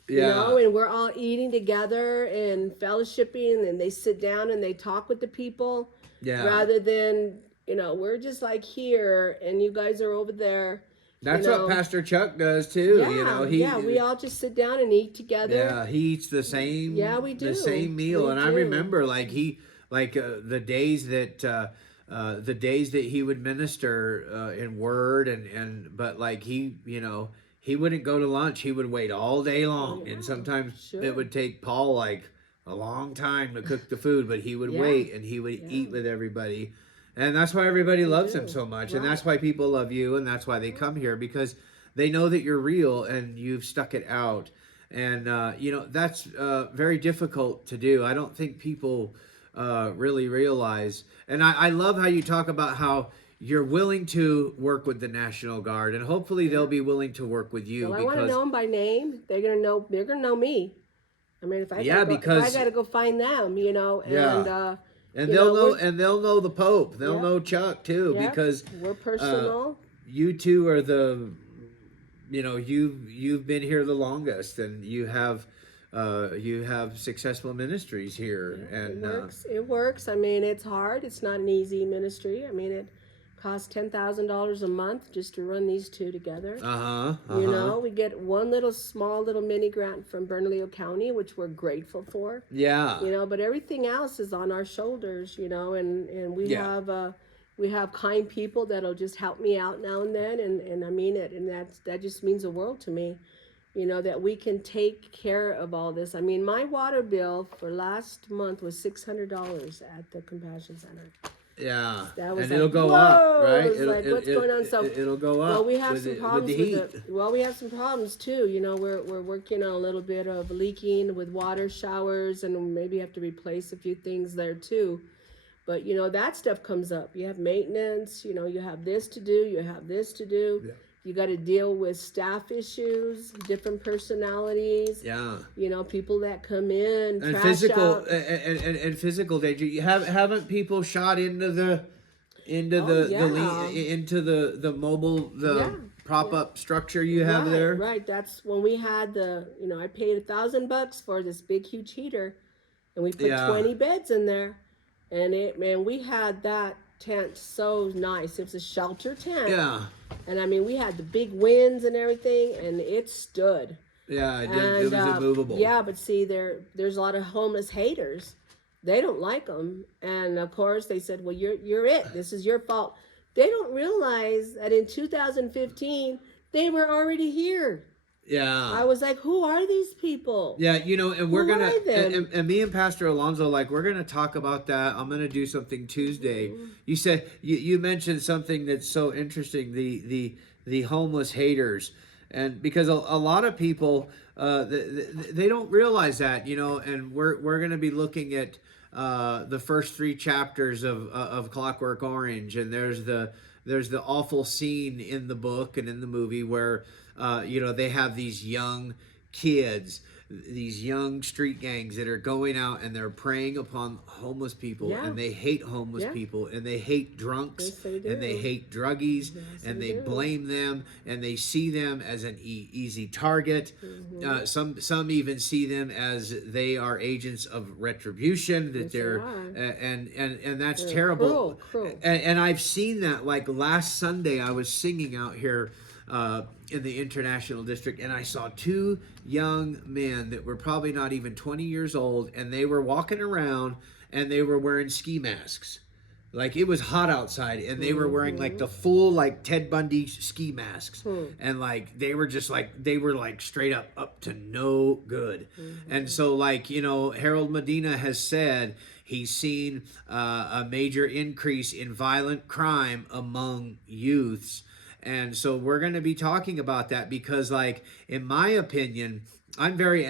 yeah. And we're all eating together and fellowshipping, and they sit down and they talk with the people, Yeah. rather than we're just like here and you guys are over there. That's you know. what Pastor Chuck does too. Yeah, we all just sit down and eat together. Yeah, he eats the same. Yeah, we do. The same meal, We and I do. remember the days that he would minister in word but like he wouldn't go to lunch. He would wait all day long, and sometimes sure. it would take Paul like a long time to cook the food, but he would Yeah. wait and he would eat with everybody. And that's why everybody loves him so much. And that's why people love you. And that's why they come here, because they know that you're real and you've stuck it out. And, that's very difficult to do. I don't think people really realize. And I love how you talk about how you're willing to work with the National Guard. And hopefully they'll be willing to work with you. Well, I want to know them by name. They're gonna know me. I mean, if I gotta go find them, and they'll know the Pope. They'll know Chuck too, because we're personal. You two are you've been here the longest, and you have successful ministries here, and it works. I mean, it's hard. It's not an easy ministry. I mean, it costs $10,000 a month just to run these two together. We get one small little mini grant from Bernalillo County, which we're grateful for. Yeah. But everything else is on our shoulders. And we have kind people that'll just help me out now and then, and I mean it, and that just means the world to me. That we can take care of all this. I mean, my water bill for last month was $600 at the Compassion Center. Yeah, That was and it'll go whoa! up, right? What's going on? So it'll go up. well, we have some problems with the heat. we have some problems too. We're working on a little bit of leaking with water showers, and maybe have to replace a few things there too. But that stuff comes up. You have maintenance. You have this to do. You have this to do. Yeah. You got to deal with staff issues, different personalities. Yeah. People that come in, and trash physical out. and physical danger. You haven't people shot into the mobile prop up structure you have there. Right. That's when we had I paid $1,000 for this big huge heater, and we put 20 beds in there, and we had that tent so nice. It was a shelter tent. Yeah. And I mean, we had the big winds and everything, and it stood. Yeah, it was immovable. Yeah, but see, there's a lot of homeless haters. They don't like them, and of course they said, "Well, you're it. This is your fault." They don't realize that in 2015 they were already here. Yeah. I was like, who are these people? Yeah, you know, and we're Who gonna are them? and me and Pastor Alonso, like, we're gonna talk about that. I'm gonna do something Tuesday. You said you mentioned something that's so interesting, the homeless haters, and because a lot of people they don't realize that, you know, and we're gonna be looking at the first three chapters of Clockwork Orange, and there's the awful scene in the book and in the movie where you know, they have these young kids, these young street gangs that are going out and they're preying upon homeless people, Yeah, and they hate homeless yeah, people, and they hate drunks, yes they and they do. hate druggies, Yes and they they do. blame them, and they see them as an easy target. Mm-hmm. Some even see them as they are agents of retribution, that Yes they they're are. and that's They're terrible. cruel, cruel. And I've seen that, like last Sunday I was singing out here in the International District, and I saw two young men that were probably not even 20 years old, and they were walking around and they were wearing ski masks. Like, it was hot outside, and they were wearing like Mm-hmm. the full, like, Ted Bundy ski masks, Hmm. and like they were just like, they were like straight up to no good. And Mm-hmm. so, like, you know, Harold Medina has said he's seen a major increase in violent crime among youths. And so we're going to be talking about that because, like, in my opinion, I'm very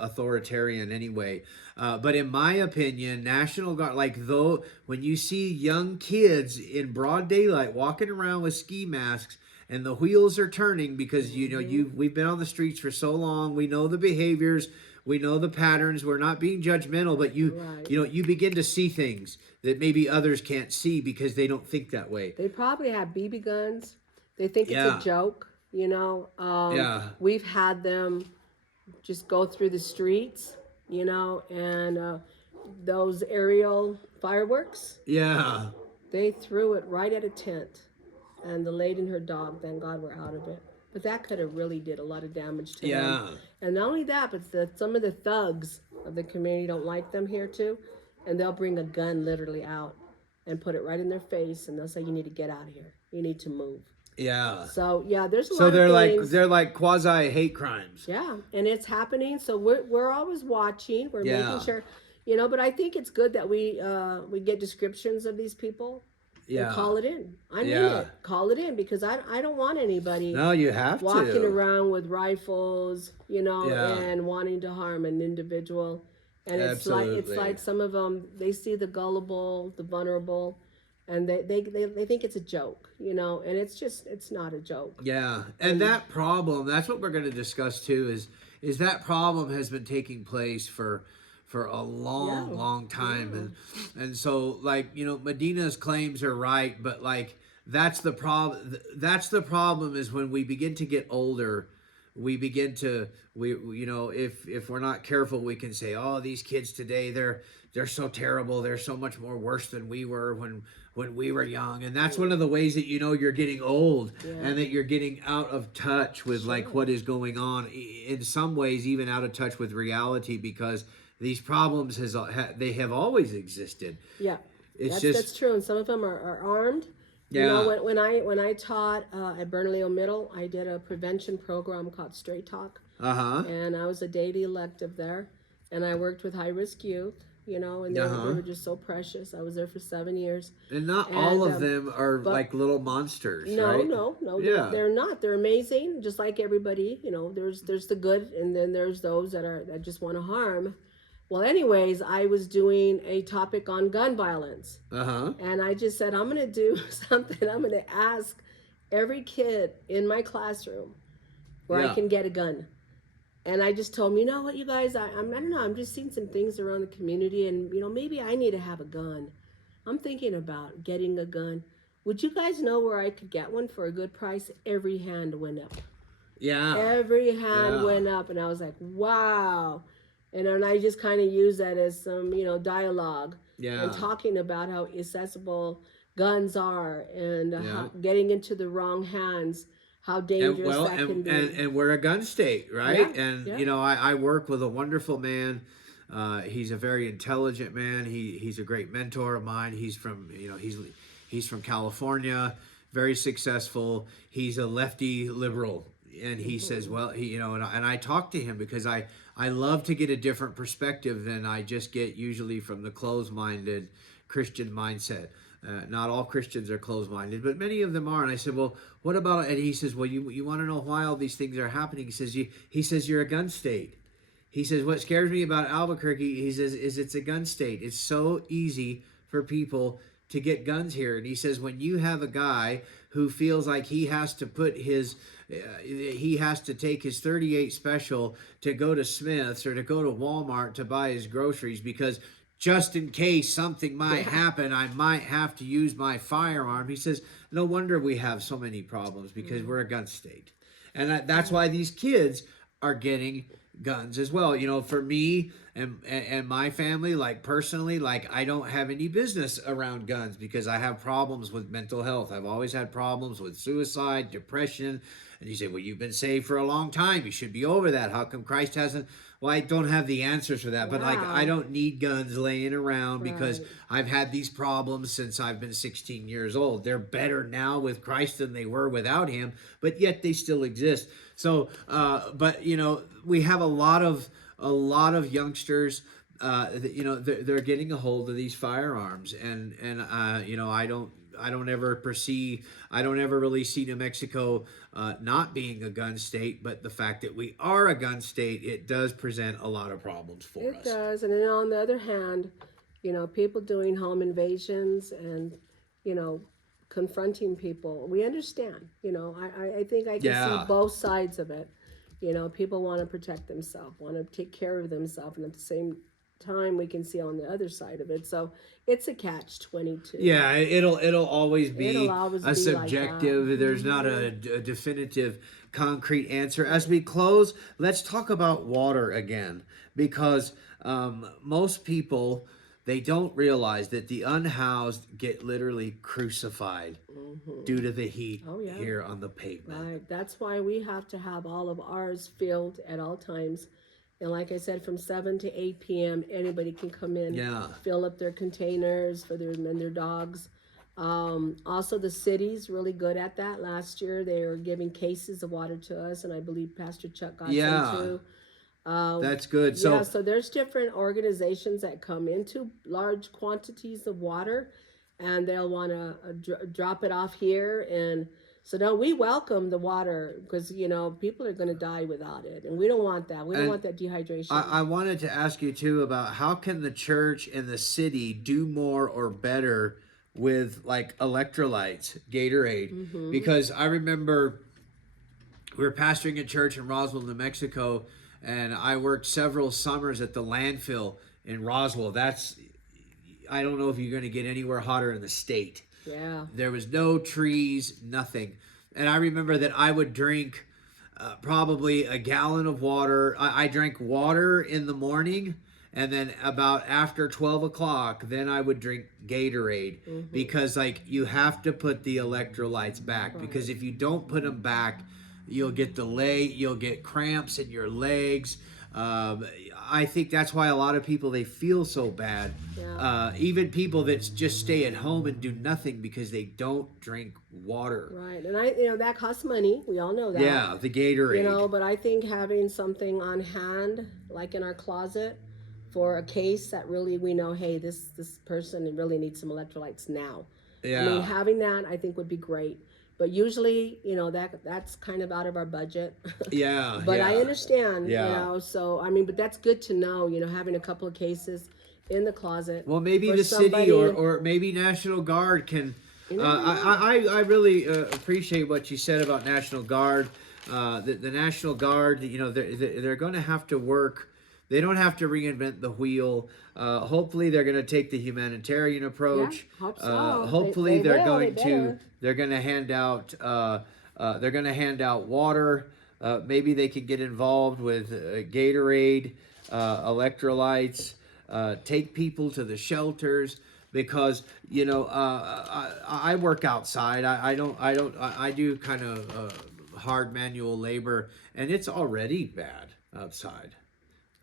authoritarian anyway. But in my opinion, National Guard, like, though, when you see young kids in broad daylight walking around with ski masks, and the wheels are turning because, you know, Mm-hmm. we've been on the streets for so long, we know the behaviors, we know the patterns, we're not being judgmental, but Right. you know, you begin to see things that maybe others can't see because they don't think that way. They probably have BB guns. They think it's a Yeah. joke. You know, Yeah. we've had them just go through the streets, you know, and those aerial fireworks, Yeah. they threw it right at a tent. And the lady and her dog, thank God, were out of it. But that could have really did a lot of damage to them. Yeah. And not only that, but some of the thugs of the community don't like them here too. And they'll bring a gun literally out and put it right in their face. And they'll say, you need to get out of here. You need to move. Yeah. So, yeah, there's a So lot of things. they're like quasi hate crimes. Yeah, and it's happening. So we're always watching. We're Yeah. making sure, you know. But I think it's good that we get descriptions of these people and Yeah. call it in. I mean Yeah. it. Call it in because I don't want anybody No, you have walking to. around with rifles, you know, Yeah. and wanting to harm an individual. And it's Absolutely. like some of them, they see the gullible, the vulnerable, and they think it's a joke, you know, and it's not a joke. Yeah. And that problem, that's what we're going to discuss too, is that problem has been taking place for a long, Yeah. long time. And so, like, you know, Medina's claims are right, but like that's the problem. That's the problem, is when we begin to get older, we begin to you know, if we're not careful, we can say, oh, these kids today, they're so terrible, they're so much more worse than we were when we were young. And that's one of the ways that, you know, you're getting old, Yeah. and that you're getting out of touch with like Sure. what is going on, in some ways even out of touch with reality, because these problems they have always existed. Yeah, It's that's true. And some of them are armed. You Yeah. know, when I taught at Bernalillo Middle, I did a prevention program called Straight Talk, Uh-huh. and I was a daily elective there, and I worked with high risk youth. You know, and they Uh-huh. were just so precious. I was there for 7 years. And not all And, of them are like little monsters, No, right? no, Yeah. they're not. They're amazing, just like everybody. You know, there's the good, and then there's those that just want to harm. Well, anyways, I was doing a topic on gun violence, Uh-huh. and I just said I'm going to do something. I'm going to ask every kid in my classroom where Yeah. I can get a gun. And I just told them, you know what, you guys, I don't know, I'm just seeing some things around the community, and, you know, maybe I need to have a gun. I'm thinking about getting a gun. Would you guys know where I could get one for a good price? Every hand went up. Yeah. Every hand Yeah. went up, and I was like, wow. And I just kind of use that as some, you know, dialogue Yeah. and talking about how accessible guns are, and Yeah. how getting into the wrong hands, how dangerous that can be. And we're a gun state, right? Yeah, And yeah. you know, I work with a wonderful man. He's a very intelligent man. He's a great mentor of mine. He's from, you know, he's from California, very successful. He's a lefty liberal, and he says, well, and I talked to him because I love to get a different perspective than I just get usually from the closed-minded Christian mindset. Not all Christians are closed-minded, but many of them are. And I said, well, what about? And he says, well, you want to know why all these things are happening? He says you're a gun state. He says, what scares me about Albuquerque, he says, is it's a gun state. It's so easy for people to get guns here. And he says, when you have a guy who feels like he has to take his 38 special to go to Smith's or to go to Walmart to buy his groceries because just in case something might happen, I might have to use my firearm. He says, no wonder we have so many problems because we're a gun state. And that's why these kids are getting guns as well. For me and my family, like personally, like I don't have any business around guns because I have problems with mental health. I've always had problems with suicide, depression. And you say, well, you've been saved for a long time. You should be over that. How come Christ hasn't? Well, I don't have the answers for that, but like I don't need guns laying around because I've had these problems since I've been 16 years old. They're better now with Christ than they were without him, but yet they still exist. So, but we have a lot of youngsters. They're getting a hold of these firearms, and I don't ever really see New Mexico not being a gun state, but the fact that we are a gun state, it does present a lot of problems for us. It does, and then on the other hand, people doing home invasions and, confronting people. We understand, I think I can see both sides of it. People want to protect themselves, want to take care of themselves, and at the same time we can see on the other side of it. So it's a catch-22. Yeah, it'll always be a subjective. Like There's not a definitive concrete answer. As we close, let's talk about water again, because most people, they don't realize that the unhoused get literally crucified due to the heat here on the pavement. Right. That's why we have to have all of ours filled at all times. And like I said, from 7 to 8 p.m., anybody can come in, fill up their containers for their and their dogs. Also, the city's really good at that. Last year, they were giving cases of water to us, and I believe Pastor Chuck got some too. That's good. So there's different organizations that come into large quantities of water, and they'll want to drop it off here. And so now we welcome the water because, people are going to die without it. And we don't want that. We don't want that dehydration. I wanted to ask you, too, about how can the church and the city do more or better with, like, electrolytes, Gatorade? Because I remember we were pastoring a church in Roswell, New Mexico, and I worked several summers at the landfill in Roswell. I don't know if you're going to get anywhere hotter in the state. Yeah. There was no trees, nothing. And I remember that I would drink probably a gallon of water. I drank water in the morning, and then about after 12 o'clock, then I would drink Gatorade because, like, you have to put the electrolytes back because if you don't put them back, you'll get cramps in your legs. I think that's why a lot of people, they feel so bad. Yeah. Even people that just stay at home and do nothing because they don't drink water. Right. And that costs money. We all know that. Yeah, the Gatorade. But I think having something on hand, like in our closet, for a case that really we know, hey, this person really needs some electrolytes now. Yeah. I mean, having that I think would be great. But usually, that's kind of out of our budget. Yeah. But I understand, Yeah. so, I mean, but that's good to know, having a couple of cases in the closet. Well, maybe the city or maybe National Guard can. I really appreciate what you said about National Guard. The National Guard, they're going to have to work. They don't have to reinvent the wheel. Hopefully, they're going to take the humanitarian approach. Yeah, hope so. Hopefully, they're going to hand out. They're going to hand out water. Maybe they could get involved with Gatorade, electrolytes. Take people to the shelters because I work outside. I do kind of hard manual labor, and it's already bad outside.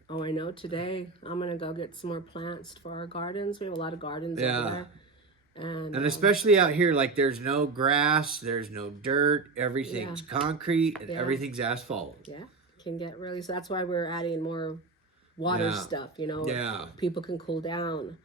Oh, I know. Today, I'm going to go get some more plants for our gardens. We have a lot of gardens over there. And especially out here, like there's no grass, there's no dirt, everything's concrete, and everything's asphalt. Yeah, can get really. So that's why we're adding more water stuff. People can cool down.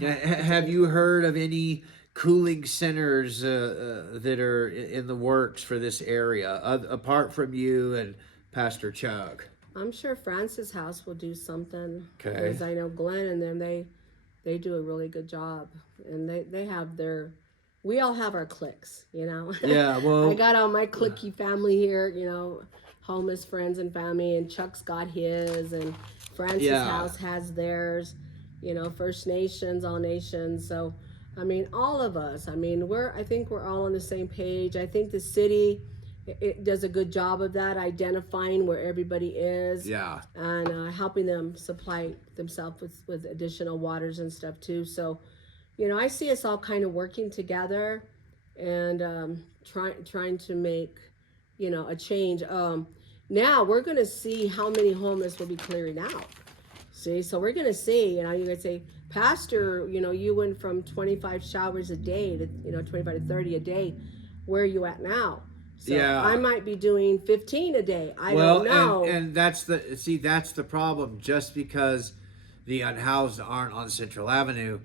Have you heard of any cooling centers that are in the works for this area, apart from you and Pastor Chuck? I'm sure Francis House will do something. Okay. Because I know Glenn and them, they do a really good job. And they have their, we all have our cliques, Yeah, well. I got all my cliquey family here, homeless friends and family, and Chuck's got his, and Francis House has theirs, First Nations, all nations. So, I mean, all of us, I think we're all on the same page. I think the city, it does a good job of that, identifying where everybody is, and helping them supply themselves with additional waters and stuff too. So, I see us all kind of working together and trying to make, a change. Now we're going to see how many homeless will be clearing out. See, so we're going to see, you could say, Pastor, you went from 25 showers a day to, 25 to 30 a day. Where are you at now? So I might be doing 15 a day. I don't know. And that's the problem. Just because the unhoused aren't on Central Avenue,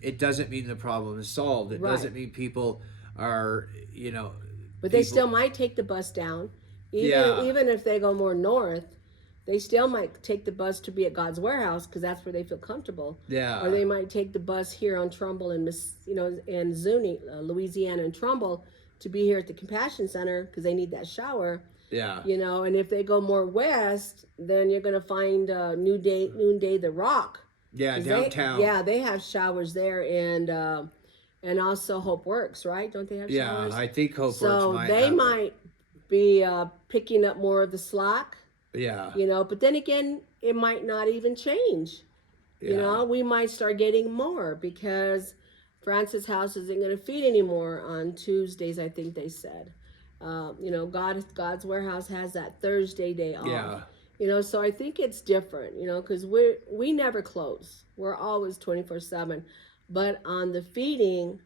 it doesn't mean the problem is solved. It doesn't mean people are, But they still might take the bus down. Even if they go more north, they still might take the bus to be at God's Warehouse because that's where they feel comfortable. Yeah. Or they might take the bus here on Trumbull and in Zuni, Louisiana and Trumbull, to be here at the Compassion Center because they need that shower. Yeah. And if they go more west, then you're going to find Noonday the Rock. Yeah, downtown. They have showers there, and also Hope Works, right? Don't they have showers? Yeah, I think Hope Works might. So they might be picking up more of the slack. Yeah. But then again, it might not even change. We might start getting more because Francis House isn't going to feed anymore on Tuesdays, I think they said. God's Warehouse has that Thursday day off. Yeah. So I think it's different, because we never close. We're always 24/7. But on the feeding,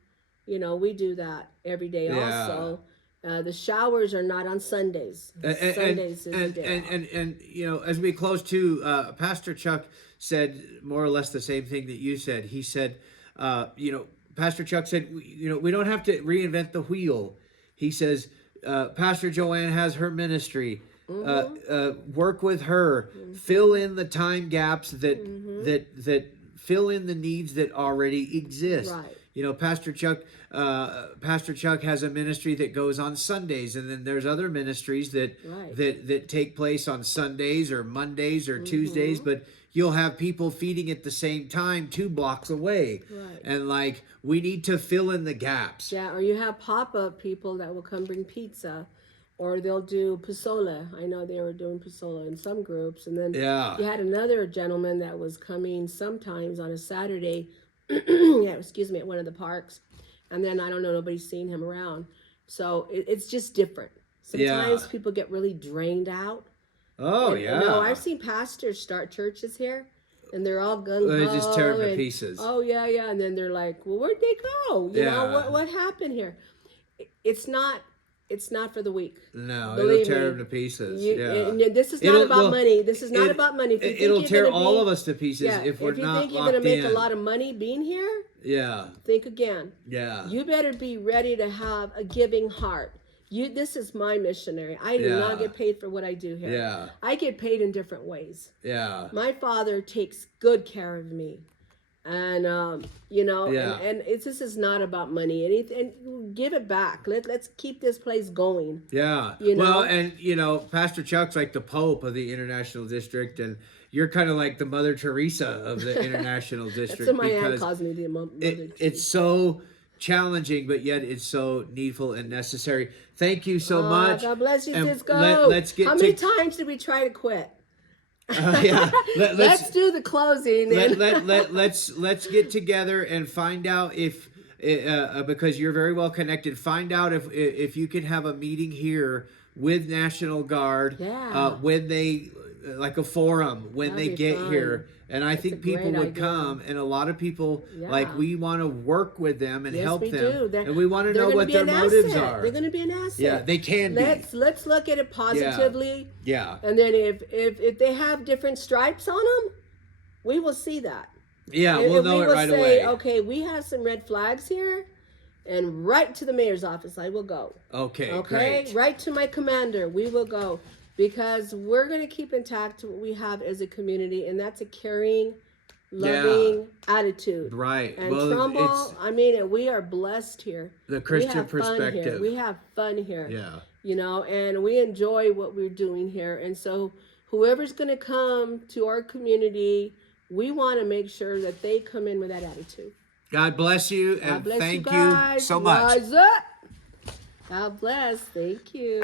we do that every day also. The showers are not on Sundays. Sundays is the day off. And as we close too, Pastor Chuck said more or less the same thing that you said. He said, Pastor Chuck said, we don't have to reinvent the wheel. He says, Pastor Joanne has her ministry. Work with her. Fill in the time gaps that fill in the needs that already exist. Right. Pastor Chuck has a ministry that goes on Sundays, and then there's other ministries that take place on Sundays or Mondays or Tuesdays, but you'll have people feeding at the same time 2 blocks away. Right. And we need to fill in the gaps. Yeah, or you have pop-up people that will come bring pizza, or they'll do pozole. I know they were doing pozole in some groups. And then you had another gentleman that was coming sometimes on a Saturday, at one of the parks. And then I don't know, nobody's seen him around. So it's just different. Sometimes people get really drained out. Oh, I've seen pastors start churches here, and they're all gung-ho. They just tear them to pieces. Oh, yeah. And then they're like, well, where'd they go? What happened here? It's not for the weak. No, it'll tear them to pieces. This is not about money. This is not about money. It'll tear all of us to pieces if we're not locked in. If you think you're going to make a lot of money being here, think again. Yeah. You better be ready to have a giving heart. This is my missionary. I do not get paid for what I do here. Yeah. I get paid in different ways. Yeah. My father takes good care of me. And and this is not about money. And give it back. Let's keep this place going. Yeah. Well, and Pastor Chuck's like the Pope of the International District, and you're kind of like the Mother Teresa of the International District. That's what my aunt calls me, the Mother Teresa. It's so challenging, but yet it's so needful and necessary. Thank you so much. God bless you, Cisco. Let's get How many times did we try to quit? Let's do the closing. Let's get together and find out if because you're very well connected. Find out if you can have a meeting here with National Guard when they like a forum when That'd they be get fun. here, and I think a people great would idea. come, and a lot of people like Yeah. we want to work with them and Yes, help we them, do. and we want to They're know gonna what be their an motives asset. are. They're going to be an asset. Yeah, they can be. Let's look at it positively. Yeah. And then if they have different stripes on them, we will see that. Yeah, And we'll know we it will right say, away. okay, we have some red flags here, and right to the mayor's office I will go. Okay, Okay, great. right to my commander we will go, because we're going to keep intact what we have as a community, and that's a caring, loving attitude. Right. And Well, Trumbull, it's I mean, we are blessed here. the Christian we have Fun perspective. here. We have fun here. Yeah. You know, and we enjoy what we're doing here. And so whoever's going to come to our community, we want to make sure that they come in with that attitude. God bless you, God and bless thank you guys. you so much. Rise up. God bless. Thank you.